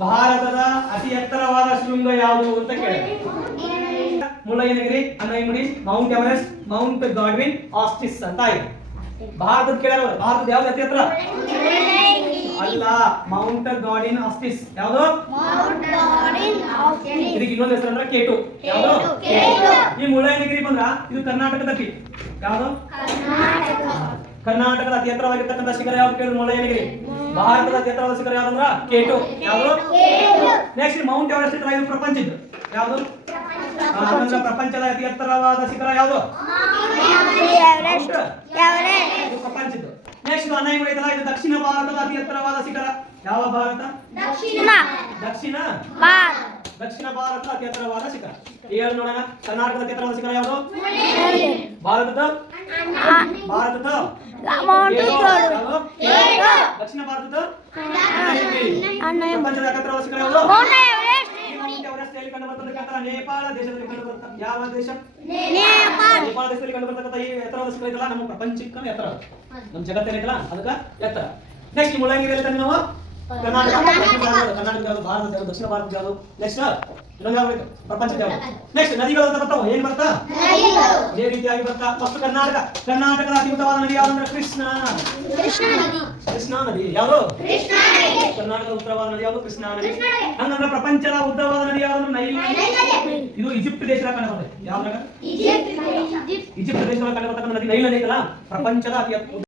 ಭಾರತದ ಅತಿ ಎತ್ತರವಾದ ಶೃಂಗ ಯಾವುದು ಅಂತ ಕೇಳಿದೆ. Mullayanagiri, Anaimudi, Mount Everest, Mount Godwin, Austen ಅಂತ ಆಯ್ತು. ಭಾರತದ ಕೇಳೋರು ಭಾರತದ ಯಾವ್ದು ಅತಿ ಎತ್ತರ? ಅಲ್ಲ, ಮೌಂಟ್ ಗಾಡ್ವಿನ್ ಆಸ್ಟಿಸ್. ಯಾವುದು? ಇದಕ್ಕೆ ಇನ್ನೊಂದು ಹೆಸರು ಅಂದ್ರೆ ಕೇಟು. ಯಾವುದು? ಈ ಮುಳ್ಳಯ್ಯನಗಿರಿ ಬಂದ್ರ ಇದು ಕರ್ನಾಟಕದ ಪಿ. ಯಾವುದು? ಕರ್ನಾಟಕದ ಅತಿ ಎತ್ತರವಾಗಿರ್ತಕ್ಕಂಥ ಶಿಖರ ಯಾವ್ದು ಕೇಳಿದ್ರು? ಮುಳ್ಳಯ್ಯನಗಿರಿ. ಭಾರತದ ಅತಿ ಎತ್ತರವಾದ ಶಿಖರ ಯಾವ್ದಂದ್ರ ಕೇಟು. ಯಾವುದು? ನೆಕ್ಸ್ಟ್ ಮೌಂಟ್ ಎವರೆಸ್ಟ್ ಇದ್ರ ಇದು ಪ್ರಪಂಚದ್ದು. ಯಾವುದು? ಪ್ರಪಂಚದ ಅತಿ ಎತ್ತರವಾದ ಶಿಖರ ಯಾವುದು? ಪ್ರಪಂಚದ್ದು. ನೆಕ್ಸ್ಟ್ ಅನೈಮುಡಿ ಐತಲ್ಲ, ಇದು ದಕ್ಷಿಣ ಭಾರತದ ಅತಿ ಎತ್ತರವಾದ ಶಿಖರ. ಯಾವ ಭಾರತ? ದಕ್ಷಿಣ ಭಾರತದ ಅತಿ ಎತ್ತರವಾದ ಶಿಖರ. ಹೇಳಿ ನೋಡೋಣ. ಕರ್ನಾಟಕದ ಅತಿ ಎತ್ತರವಾದ ಶಿಖರ ಯಾವುದು? ಭಾರತದ ದಕ್ಷಿಣ ಭಾರತದ ಪ್ರಪಂಚದ ಅತಿ ಎತ್ತರವಾದ ಶಿಖರ ಯಾವುದು? ನೇಪಾಳ ದೇಶದಲ್ಲಿ ಕಂಡುಬರ್ತಕ್ಕಂಥ ಯಾವ ದೇಶ? ನೇಪಾಳ ದೇಶದಲ್ಲಿ ಕಂಡುಬರ್ತಕ್ಕಂಥ ಈ ಎತ್ತರವಾದ ಶಿಖರ ಐತಲ್ಲ, ನಮ್ಮ ಪ್ರಪಂಚಕ್ಕೆ ಎತ್ತರ, ನಮ್ಮ ಜಗತ್ತೇ ಐತಲ್ಲ ಅದಕ್ಕೆ ಎತ್ತರ. ನೆಕ್ಸ್ಟ್ ಮುಳ್ಳಯ್ಯನಗಿರಿ ಅಲ್ಲಿ ನಾವು ಕರ್ನಾಟಕ ಯಾವುದು? ಭಾರತದ ಯಾವುದು? ದಕ್ಷಿಣ ಭಾರತದ ಯಾವುದು? ನೆಕ್ಸ್ಟ್ ಇನ್ನೊಂದು ಯಾವುದು? ಪ್ರಪಂಚದ ಯಾವುದು? ನೆಕ್ಸ್ಟ್ ನದಿಗಳು ಅಂತ ಬರ್ತಾವ. ಏನ್ ಬರ್ತಾ? ಇದೇ ರೀತಿಯಾಗಿ ಬರ್ತಾ. ಫಸ್ಟ್ ಕರ್ನಾಟಕದ ಅತಿ ಉದ್ದವಾದ ನದಿ ಯಾವುದು ಅಂದ್ರೆ ಕೃಷ್ಣಾ ನದಿ. ಯಾವುದು? ಕರ್ನಾಟಕದ ಉತ್ತರವಾದ ನದಿ ಯಾವುದು? ಕೃಷ್ಣಾ ನದಿ. ಹಂಗಂದ್ರೆ ಪ್ರಪಂಚದ ಉದ್ದವಾದ ನದಿ ಯಾವುದು? ನೈಲ್ ನದಿ. ಇದು ಈಜಿಪ್ಟ್ ದೇಶದ ಕಂಡುಬರ್ತದೆ. ಯಾವ್ದಾಗ? ಈಜಿಪ್ಟ್ ದೇಶದ ಕಂಡುಬರ್ತಕ್ಕಂಥ ನದಿ ನೈಲ್ ನದಿ ಐತಲ್ಲ, ಪ್ರಪಂಚದ ಅತಿ